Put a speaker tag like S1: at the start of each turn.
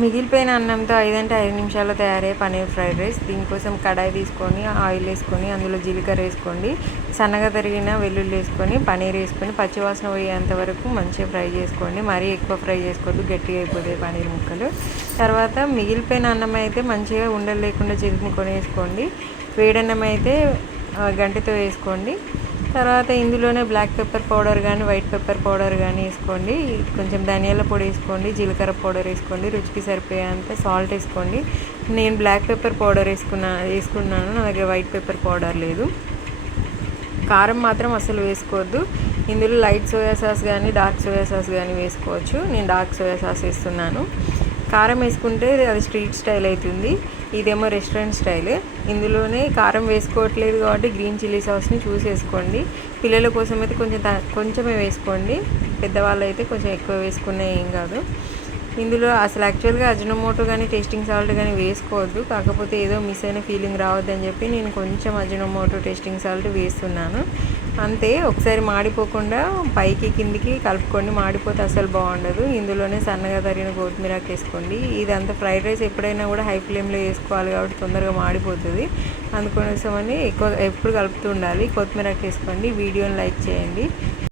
S1: మిగిలిపోయిన అన్నంతో ఐదంటే ఐదు నిమిషాల్లో తయారయ్యే పన్నీర్ ఫ్రైడ్ రైస్. దీనికోసం కడాయి తీసుకొని ఆయిల్ వేసుకొని అందులో జీలకర్ర వేసుకోండి. సన్నగా తరిగిన వెల్లుల్లి వేసుకొని పన్నీర్ వేసుకొని పచ్చివాసన పోయేంత వరకు మంచిగా ఫ్రై చేసుకోండి. మరీ ఎక్కువ ఫ్రై చేసుకోవద్దు గట్టిగా అయిపోతాయి పన్నీర్ ముక్కలు. తర్వాత మిగిలిపోయిన అన్నం అయితే మంచిగా ఉండలు లేకుండా చిరుకుని వేసుకోండి వేడన్నం అయితే గంటతో వేసుకోండి. తర్వాత ఇందులోనే బ్లాక్ పెప్పర్ పౌడర్ కానీ వైట్ పెప్పర్ పౌడర్ కానీ వేసుకోండి. కొంచెం ధనియాల పొడి వేసుకోండి జీలకర్ర పౌడర్ వేసుకోండి రుచికి సరిపోయేంత సాల్ట్ వేసుకోండి. నేను బ్లాక్ పెప్పర్ పౌడర్ వేసుకున్నా వేసుకున్నాను. నా దగ్గర వైట్ పెప్పర్ పౌడర్ లేదు. కారం మాత్రం అసలు వేసుకోవద్దు. ఇందులో లైట్ సోయా సాస్ కానీ డార్క్ సోయా సాస్ కానీ వేసుకోవచ్చు. నేను డార్క్ సోయా సాస్ వేస్తున్నాను. కారం వేసుకుంటే అది స్ట్రీట్ స్టైల్ అవుతుంది. ఇదేమో రెస్టారెంట్ స్టైల్. ఇందులోనే కారం వేసుకోవట్లేదు కాబట్టి గ్రీన్ చిల్లీ సాస్ని చూసి వేసుకోండి పిల్లల కోసం అయితే కొంచెం త- కొంచెమే వేసుకోండి. పెద్దవాళ్ళు అయితే కొంచెం ఎక్కువ వేసుకున్నా ఏం కాదు. ఇందులో అసలు యాక్చువల్గా అజనమోటో కానీ టేస్టింగ్ సాల్ట్ కానీ వేసుకోవద్దు. కాకపోతే ఏదో మిస్ అయిన ఫీలింగ్ రావద్దని చెప్పి నేను కొంచెం అజనమోటో టేస్టింగ్ సాల్ట్ వేస్తున్నాను. అంతే ఒకసారి మాడిపోకుండా పైకి కిందికి కలుపుకోండి మాడిపోతే అసలు బాగుండదు. ఇందులోనే సన్నగా తరిగిన కొత్తిమీర వేసుకోండి. ఇదంతా ఫ్రైడ్ రైస్ ఎప్పుడైనా కూడా హై ఫ్లేమ్లో వేసుకోవాలి కాబట్టి తొందరగా మాడిపోతుంది. అందుకోసమని ఎక్కువ ఎప్పుడు కలుపుతూ ఉండాలి. కొత్తిమీర వేసుకోండి. వీడియోని లైక్ చేయండి.